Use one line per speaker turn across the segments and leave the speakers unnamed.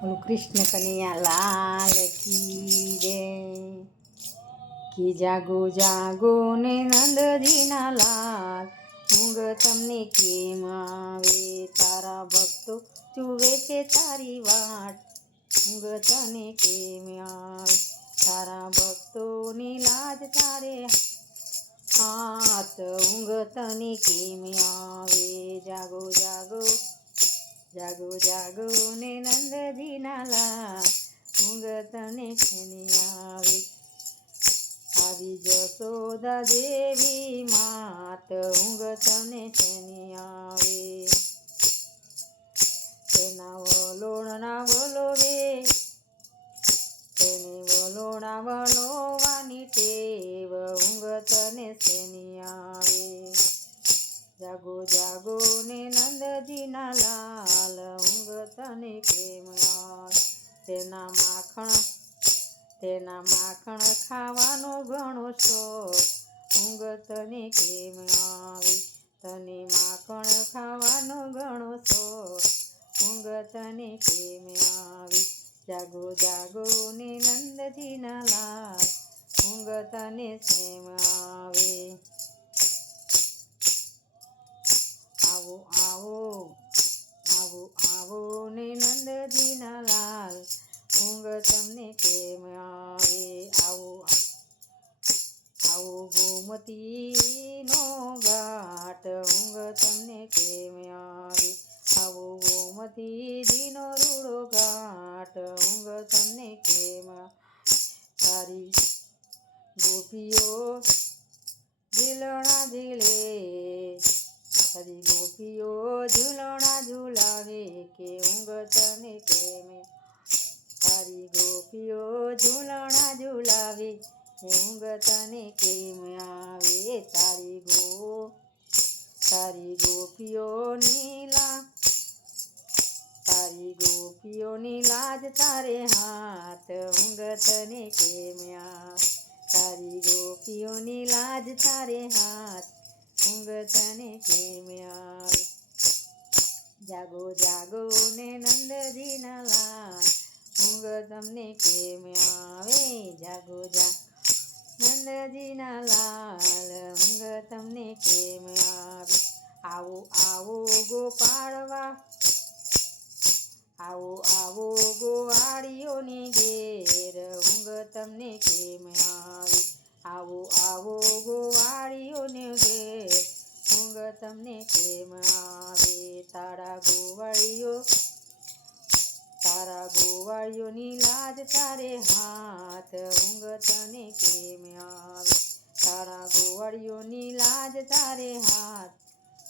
બોલો કૃષ્ણ કનૈયા લાલ કી જય કી જાગો જાગો ને નંદજીના લાલ ઊંઘ તમને કેમ આવે તારા ભક્તો જુએ છે તારી વાટ ઊંઘ તને કેમ આવે તારા ભક્તોની લાજ તારે હાથ ઊંઘ તને કેમ આવે જાગો જાગો જાગો જાગો ને નંદજીના લાલ ઊંઘ તને ખેની આવે? આવી જશોદા દેવી માત, ઊંઘ તને ખેની આવે? તેના વલોણના વલોવે, તેને વલોણા વલોવાની ટેવ, ઊંઘ તને શેની આવે? જાગો જાગો ને નંદજીના લાલ, ઊંઘ તને કેમ તેના માખણ તેના માખણ ખાવાનો ઘણો શોખ. ઊંઘ તને કેમ આવી તને માખણ ખાવાનો ઘણો શોખ. ઊંઘ તને કેમ આવી જાગો જાગો ને નંદજીના લાલ, ઊંઘ તને કેમ આવે આવો આવો આવો ને નંદજીના લાલ. ઊંઘ તમને કેમ આવે? આવો આવો ગોમતીનો ઘાટ. ઊંઘ તમને કેમ આવે? આવો ગોમતીજીનો રૂડો ઘાટ. ઊંઘ તમને કેમ તારી ગોપીઓ દિલણા ઝીલે તારી ગોપીઓ ઝૂલણા ઝૂલાવે કે ઊંઘ તને કેમ તારી ગોપીઓ ઝૂલણા ઝૂલાવે કે ઊંઘ તને કેમ આવે તારી ગો તારી ગોપીઓ નીલા તારી ગોપીઓની લાજ તારે હાથ ઊંઘ તને કેમ આવે તારી ગોપીઓની લાજ તારે હાથ ઊંઘ તને કેમ આવે? જાગો જાગો ને નંદજીના લાલ. ઊંઘ તમને કેમ આવે? જાગો જા નંદજીના લાલ, ઊંઘ તમને કેમ આવે? આવો આવો ગોપાળવા. આવો આવો ગોવાળીઓની ઘેર, ઊંઘ તમને કેમ આવે તારા ગોવાળીઓની લાજ તારે હાથ ઊંઘ તને કેમ આવે તારા ગોવાળીઓની લાજ તારે હાથ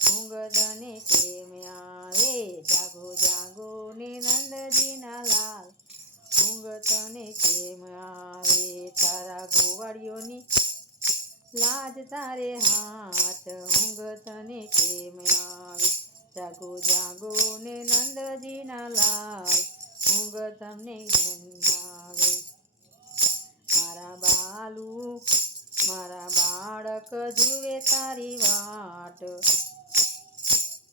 ઊંઘ તને કેમ આવે જાગો જાગો ને નંદજીના લાલ ઊંઘ તને કેમ આવે તારા ગોવાળીઓની લાજ તારે હાથ ઊંઘ તને કેમ આવે જાગો જાગો ને નંદજીના લાલ ઊંઘ તમને આવે. મારા બાલુ, મારા બાળક જુએ તારી વાટ.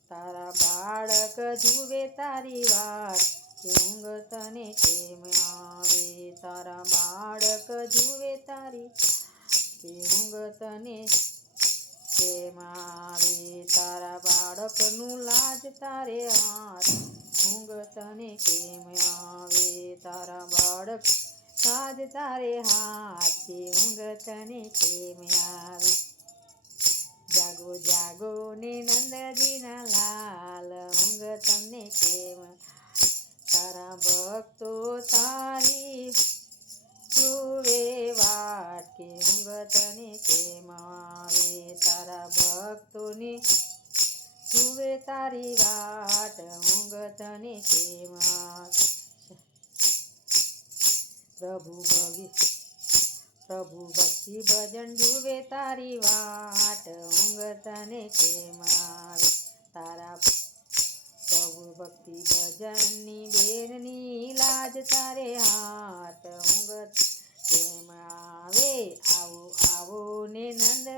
તારા બાળક જુએ તારી વાટ ઊંઘ તને કેમ આવે? તારા બાળક જુએ તારી, કે ઊંઘ તને કેમ આવે તારા બાળકનું લાજ તારે હાથ ઊંઘ તને કેમ આવે? તારા બાળક લાજ તારે હાથ ઊંઘ તને કેમ આવે? જાગો જાગો ને નંદજીના લાલ ઊંઘ તમને કેમ? તારા ભક્તો ભક્તોની જુએ તારી વાટ ઊંઘ તને કેમ આવે પ્રભુ ભવિ પ્રભુ ભક્તિ ભજન જુએ તારી વાટ ઊંઘ તને કેમ આવે તારા પ્રભુ ભક્તિ ભજનની બેનની લાજ તારે હાથ ઊંઘ કેમ આવે આવો આવો ને નંદજીના